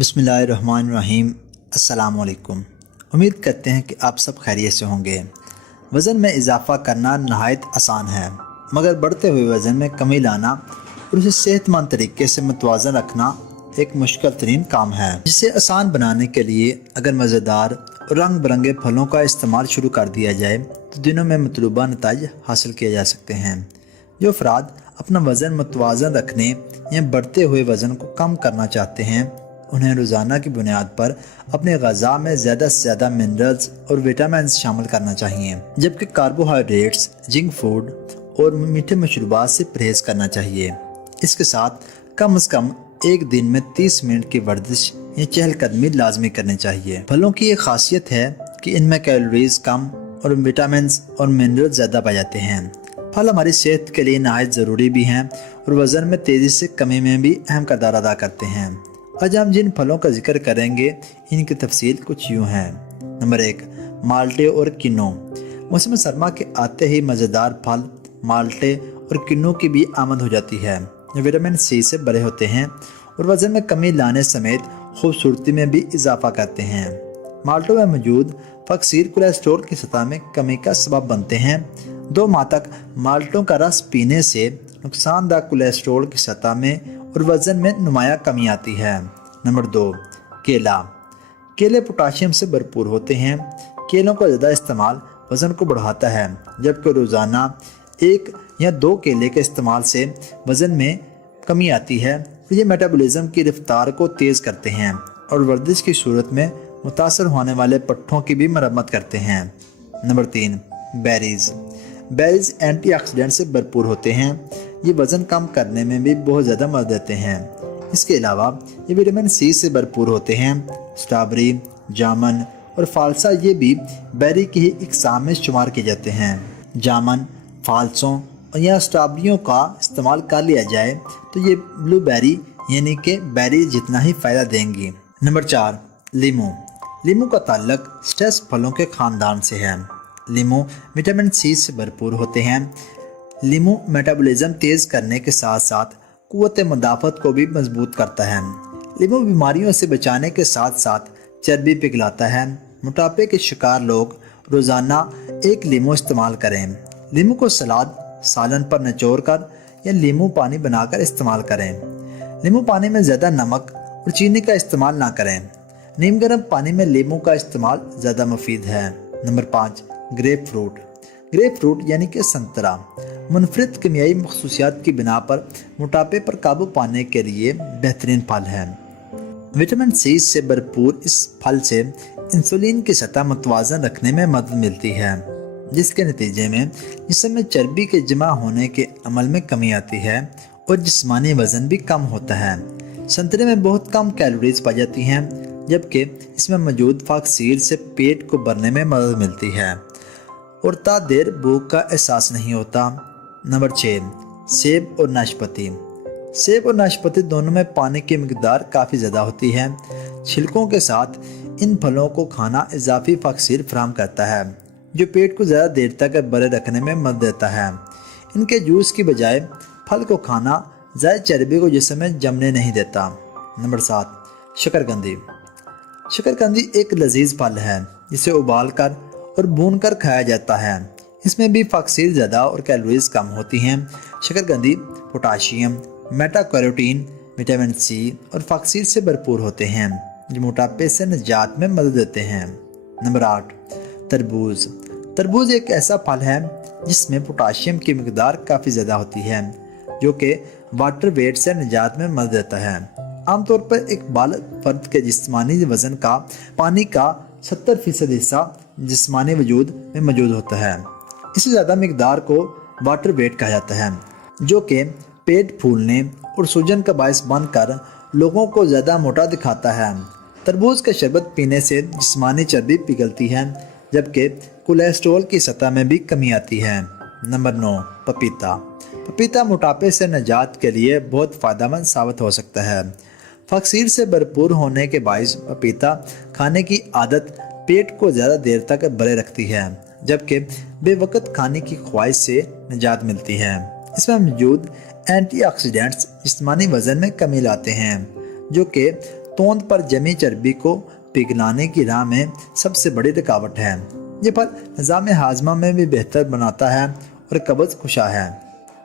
बिस्मिल्लाहिर्रहमानिर्रहीम। अस्सलामुअलैकुम। उम्मीद करते हैं कि आप सब खैरियत से होंगे। वज़न में इजाफ़ा करना नहायत आसान है, मगर बढ़ते हुए वज़न में कमी लाना और उसे सेहतमंद तरीके से मुतवाज़न रखना एक मुश्किल तरीन काम है। जिसे आसान बनाने के लिए अगर मज़ेदार और रंग बिरंगे फलों का इस्तेमाल शुरू कर दिया जाए तो दिनों में मतलूबा नताइज हासिल किए जा सकते हैं। जो अफराद अपना वज़न मुतवाज़न रखने या बढ़ते हुए वज़न को कम करना चाहते हैं, उन्हें रोज़ाना की बुनियाद पर अपने ग़िज़ा में ज़्यादा से ज़्यादा मिनरल्स और विटामिन शामिल करना चाहिए, जबकि कार्बोहाइड्रेट्स, जंक फूड और मीठे मशरूबात से परहेज़ करना चाहिए। इसके साथ कम से कम एक दिन में 30 मिनट की वर्जिश या चहलकदमी लाजमी करनी चाहिए। फलों की एक खासियत है कि इनमें कैलोरीज कम और विटामिन और मिनरल ज़्यादा पाए जाते हैं। फल हमारी सेहत के लिए नहायत ज़रूरी भी हैं और वज़न में तेज़ी से कमी में भी अहम किरदार अदा करते हैं। आज हम जिन फलों का जिक्र करेंगे इनकी तफसील कुछ यूँ है। नंबर 1, माल्टे और किन्नू। मौसम सरमा के आते ही मज़ेदार फल माल्टे और किन्नू की भी आमद हो जाती है, जो विटामिन सी से भरे होते हैं और वज़न में कमी लाने समेत खूबसूरती में भी इजाफा करते हैं। माल्टों में मौजूद फक्सीर कोलेस्ट्रॉल की सतह में कमी का सबब बनते हैं। 2 माह तक माल्टों का रस पीने से नुकसानदा कोलेस्ट्रॉल की सतह में और वज़न में नुमाया कमी आती है। नंबर 2, केला। केले पोटाशियम से भरपूर होते हैं। केलों का ज़्यादा इस्तेमाल वज़न को बढ़ाता है, जबकि रोज़ाना 1 या 2 केले के इस्तेमाल से वज़न में कमी आती है। ये मेटाबॉलिज्म की रफ्तार को तेज़ करते हैं और वर्जिश की सूरत में मुतासर होने वाले पट्ठों की भी मरम्मत करते हैं। Number 3, berries. बेरीज़ एंटीऑक्सीडेंट से भरपूर होते हैं। ये वज़न कम करने में भी बहुत ज़्यादा मदद देते हैं। इसके अलावा ये विटामिन सी से भरपूर होते हैं। स्ट्रॉबेरी, जामुन और फालसा ये भी बेरी की ही इकसाम में शुमार किए जाते हैं। जामुन, फालसों या स्ट्रॉबेरियों का इस्तेमाल कर लिया जाए तो ये ब्लूबेरी यानी कि बेरी जितना ही फ़ायदा देंगी। नंबर 4, लीमू। लीमू का ताल्लुक स्ट्रेस फलों के ख़ानदान से है। लीमू विटामिन सी से भरपूर होते हैं। लीमू मेटाबॉलिज्म तेज़ करने के साथ साथ क़ुव्वत मुदाफ़त को भी मजबूत करता है। लीमू बीमारियों से बचाने के साथ साथ चर्बी पिघलाता है। मोटापे के शिकार लोग रोज़ाना 1 लीमू इस्तेमाल करें। लीमू को सलाद, सालन पर निचोड़ कर या लीमू पानी बनाकर इस्तेमाल करें। लीमू पानी में ज़्यादा नमक और चीनी का इस्तेमाल ना करें। नीम गर्म पानी में लीमू का इस्तेमाल ज़्यादा मुफीद है। Number 5, grep fruit. Grep fruit यानी कि संतरा मुनफरिद कीमियाई ख़ुसूसियात की बिना पर मोटापे पर काबू पाने के लिए बेहतरीन फल है। विटामिन सी से भरपूर इस फल से इंसुलिन की सतह मुतवाज़न रखने में मदद मिलती है, जिसके नतीजे में जिस्म में चर्बी के जमा होने के अमल में कमी आती है और जिस्मानी वज़न भी कम होता है। संतरे में बहुत कम कैलोरीज पाई जाती हैं, जबकि इसमें मौजूद फाक्सीर से पेट को भरने में मदद मिलती है और ता देर भूख का एहसास नहीं होता। नंबर 6, सेब और नाशपाती। सेब और नाशपाती दोनों में पानी की मिकदार काफ़ी ज़्यादा होती है। छिलकों के साथ इन फलों को खाना इजाफी फाक्सीर फराहम करता है, जो पेट को ज़्यादा देर तक भरे रखने में मदद देता है। इनके जूस की बजाय फल को खाना ज़्यादा चर्बी को जिस्म में जमने नहीं देता। नंबर 7, शकरकंदी। शकरकंदी एक लजीज फल है जिसे उबाल कर और भून कर खाया जाता है। इसमें भी फाक्सीर ज़्यादा और कैलोरीज कम होती हैं। शकरकंदी पोटाशियम, मेटा-कैरोटीन, विटामिन सी और फाक्सीर से भरपूर होते हैं, जो मोटापे से निजात में मदद देते हैं। नंबर 8, तरबूज। तरबूज एक ऐसा फल है जिसमें पोटाशियम की मिकदार काफ़ी ज़्यादा होती है, जो कि वाटर वेट से निजात में मदद देता है। आमतौर पर एक बालिग फर्द के जिस्मानी वज़न का पानी का 70% हिस्सा जिस्मानी वजूद में मौजूद होता है। इससे ज़्यादा मिकदार को वाटर वेट कहा जाता है, जो कि पेट फूलने और सूजन का बायस बनकर लोगों को ज़्यादा मोटा दिखाता है। तरबूज का शरबत पीने से जिस्मानी चर्बी पिघलती है, जबकि कोलेस्ट्रॉल की सतह में भी कमी आती है। नंबर 9, पपीता। पपीता मोटापे से निजात के लिए बहुत फ़ायदेमंद साबित हो सकता है। फाक्सीर से भरपूर होने के बायस पपीता खाने की आदत पेट को ज़्यादा देर तक भरे रखती है, जबकि बेवक्त खाने की ख्वाहिश से निजात मिलती है। इसमें मौजूद एंटीऑक्सीडेंट्स जिस्मानी वज़न में कमी लाते हैं, जो कि توند پر جمی چربی کو پگھلانے کی راہ میں سب سے بڑی رکاوٹ ہے۔ یہ پھل نظام ہاضمہ میں بھی بہتر بناتا ہے اور قبض کشا ہے۔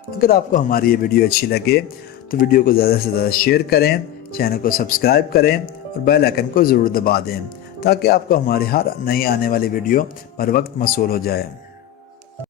اگر آپ کو ہماری یہ ویڈیو اچھی لگے تو ویڈیو کو زیادہ سے زیادہ شیئر کریں، چینل کو سبسکرائب کریں اور بیل آئیکن کو ضرور دبا دیں تاکہ آپ کو ہماری ہر نئی آنے والی ویڈیو بر وقت موصول ہو جائے۔